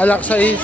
Alak 6.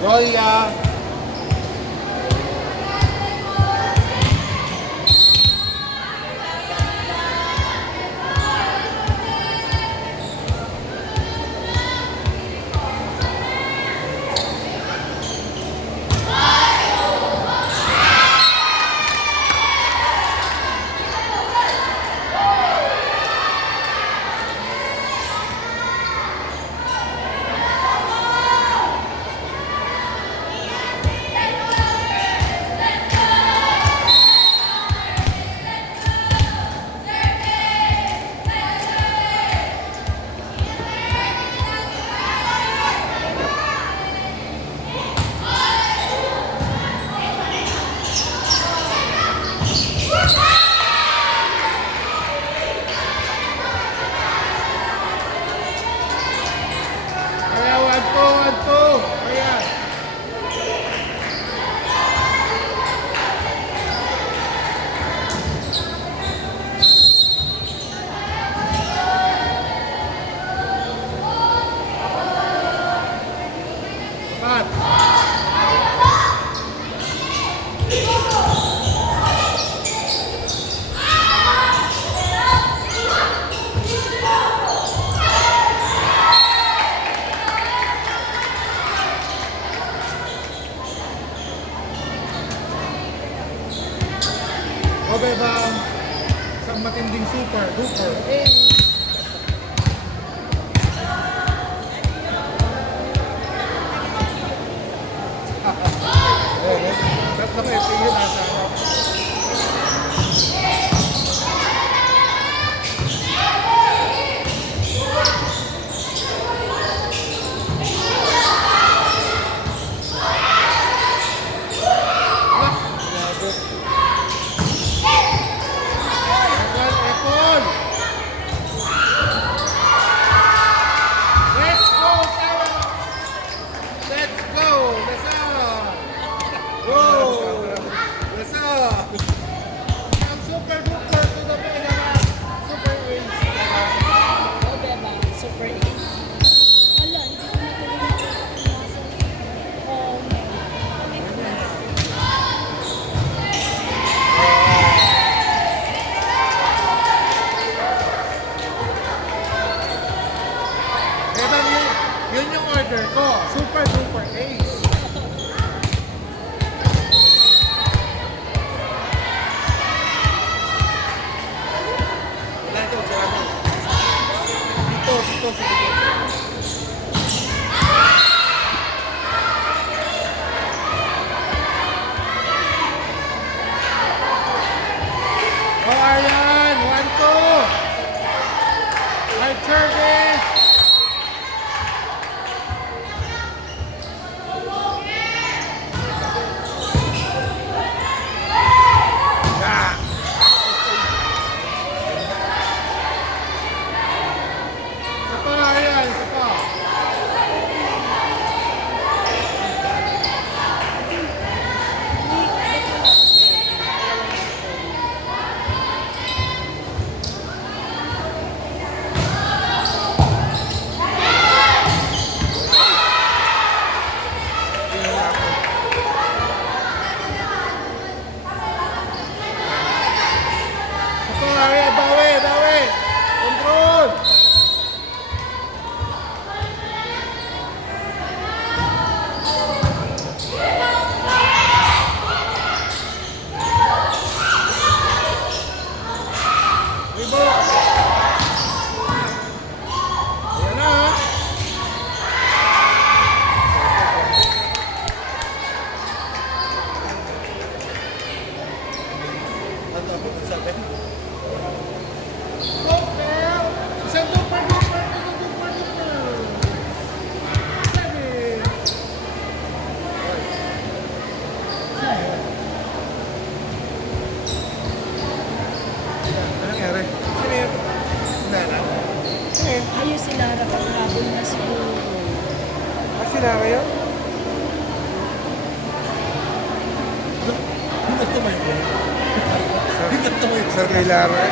Roya. Kaya 1-2, 1-2. Kaya. Pat. Okay ba? Isang matinding super, duper. Tatlo kayo, tingin nasa ano. Epon! Let's go, Tara! Let's go! Lesa! Go! Lesa! Ang super duper to the mega super wins. Oh, diba? Super ace. Ala, hindi ko na tuloy oh, Kaya yun yung order ko. Super duper ace. Wala ito, sarado. Dito, sige. Oh, Aryan! 1-2! Hard service! Isa pa, Aryan! Isa pa! Isa pa, Aryan! Bawi! Bawi! Control! Ribo! Ayan na, ha? Ano ako sabi? Okay! Isang duper duper! Isang duper duper! Sabi! Ano nangyari? Sino yun? Sinara? ayun sila nakapaghabol na siguro. Sinara yun? Hingat to may po. Hingat to may po. Sir kay Lara.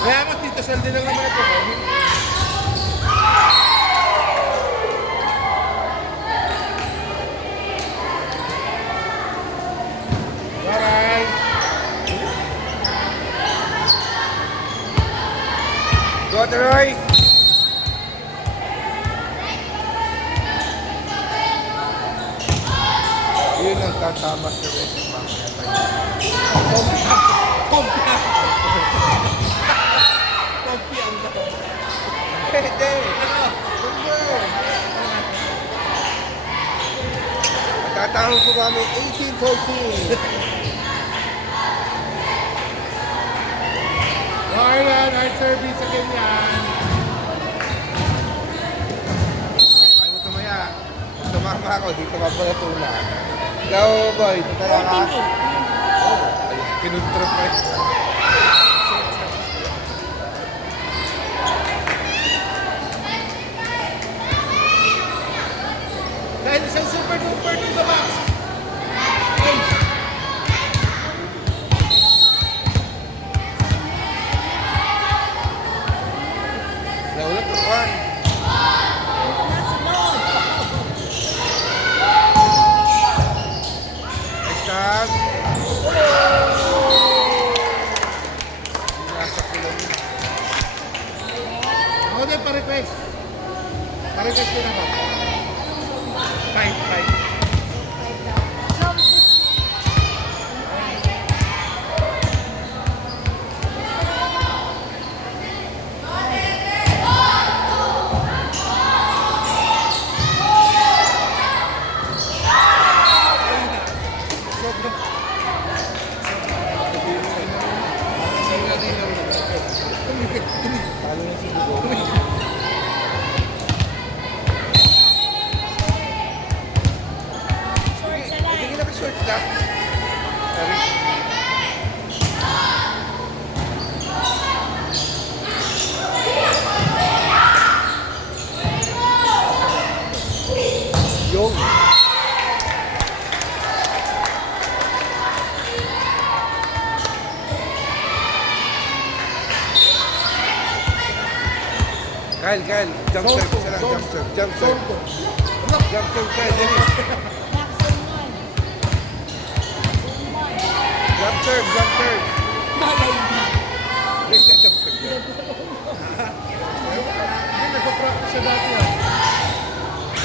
Kaya mas dito sal din lang naman ito. Alright. Go, Troy! Yun ang tatama sa racing mamaya tayo. Kompya ang daw. Pwede! Ano? Matatawag po kami 18-14. Marlon, hard service again yan. Ayaw mo tumaya. Kung tumama ako, dito mabalatula. Ikaw, boy, tutaya ka. 14 Kinuntrap pa rin. Dahil isang super duper to the box. Naulat ko one. Nasa loob. Next time. Nasa kulang yun. Ako din pa-request. Pa-request din ako. Fight. Talo na si Dugo. Short sa Hindi line. ka short na. Sorry. Yung. Kyle, jump serve, isa lang, jump serve. Jump serve, Kyle, dali. Back zone 1. Jump serve. Malay na. Jump serve. Hindi, nagpa-practice siya dati yan.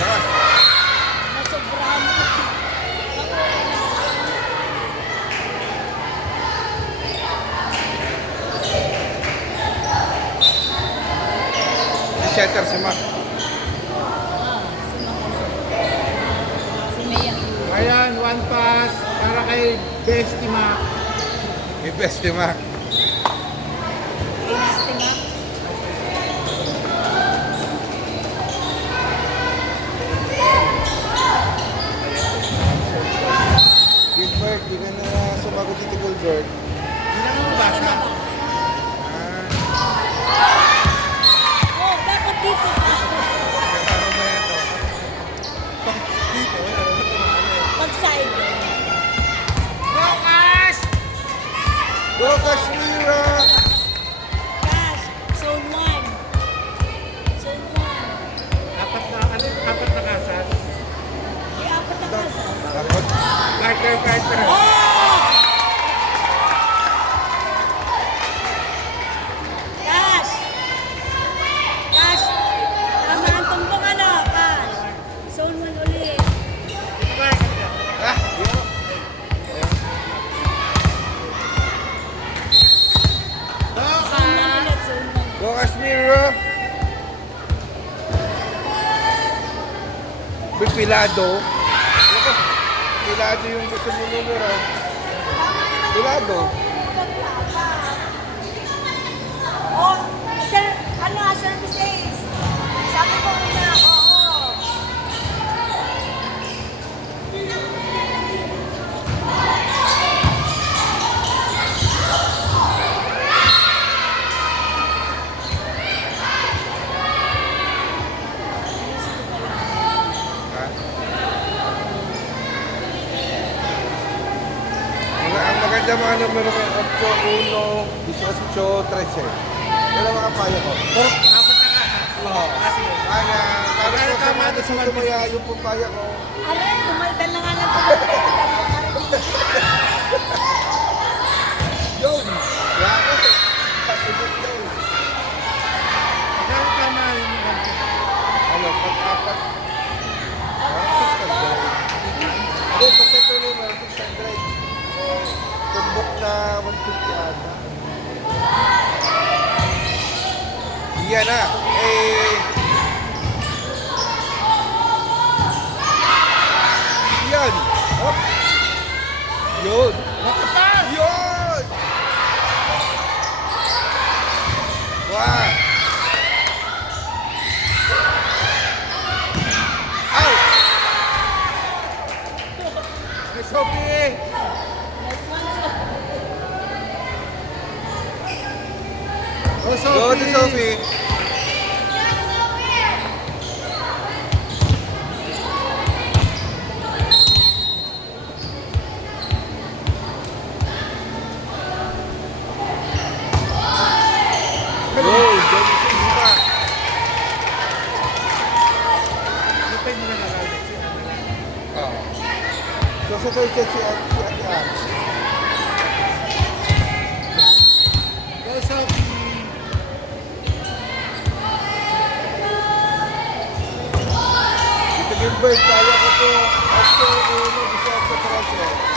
Lakas. Nasobrahan ko. Si Setter, si Mac. Si Mayor. Ayan, one pass para kay Bestie Mac. May best ni Mac. Dynasty na. Gilbert, di ka na sumagot dito, Gilbert. Hindi lang ako basa. Oh, dapat dito. Ano ba ito? Dito, wala na tumali. Pag side. Focus! Go, Kashmira! Cash. Zone 1. Zone 1. Apat na kasas. May apat na kasa. Takot. Carter. Oh! Cash. Cash. Tama ang tumbang ano, Cash. Zone 1 ulit. Ah! Yo! Zone 1 ulit, zone 1. Go, Kashmira! Pilado. Pilado yung gusto mo numero. Pilado. Oh, sir, ano, service days. Sabi ko na, oo. Ang maganda mga numero ng 8, 1, 18, 13. Dalawa ka payo ko. Puro apat na kasa. Oo. Kasi, Kaya, kaya Kaya ko sa tama mga doon sa gusto tumaya yung papaya ko. Aray, tumaldan na nga lang tumaldan. Yun! Kaya ko. Kapitid yun. kaya tama yung Ano, pag-apat. 600. Hindi, pagkatuloy mo, 600. Tumbok na 150 ata. Yan na. Yan. Hop. Yun. Makapas! Yun! Wow! Out! Miss Sophie! Go, Sophie! Go to Sophie. Go, Johnny Silva. Ano pa yung nakakalimutan? Si ano lang. Oh. Sasakay siya si Ate Ann. Go, Sophie! Dito Gilbert, kaya ko to. After 1, 18, 13.